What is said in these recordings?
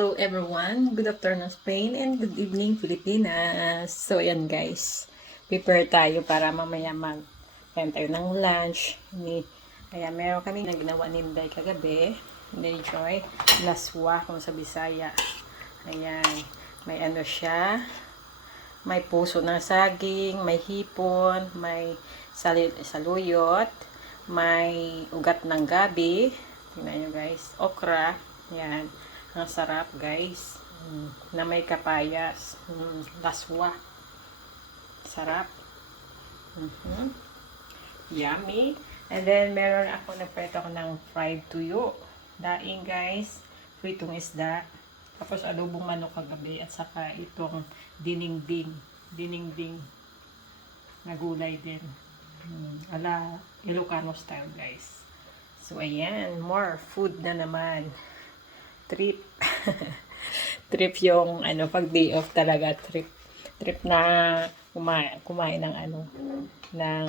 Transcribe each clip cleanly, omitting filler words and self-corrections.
Hello everyone, good afternoon Spain and good evening Pilipinas. So ayan guys, prepare tayo para mamaya kain tayo ng lunch. Ayan, meron kami na ginawa ni Inday kagabi. Inday Joy, laswa kung sa Bisaya. Ayan, may ano siya, may puso ng saging, may hipon, may saluyot, may ugat ng gabi. Tingnan nyo guys, okra. Ayan. Ang sarap guys. Na may kapayas. Laswa. Sarap. Yummy. And then meron ako, nagpreto ako ng fried tuyo. Daing guys. Pritong isda. Tapos adobong manok kagabi. At saka itong dininding. Dininding. Na gulay din. Ala Ilocano style guys. So ayan. More food na naman. Trip. Trip yung pag day off talaga, trip na kumain ng ng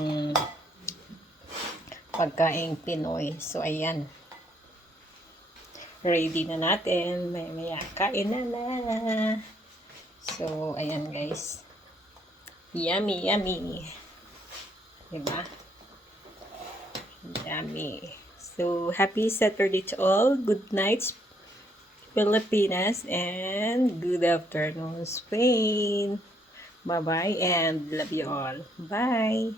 pagkaing Pinoy. So ayan, ready na natin, maya kain na. So ayan guys, yummy diba, yummy. So happy Saturday to all, good night Pilipinas, and good afternoon, Spain. Bye-bye and love you all. Bye.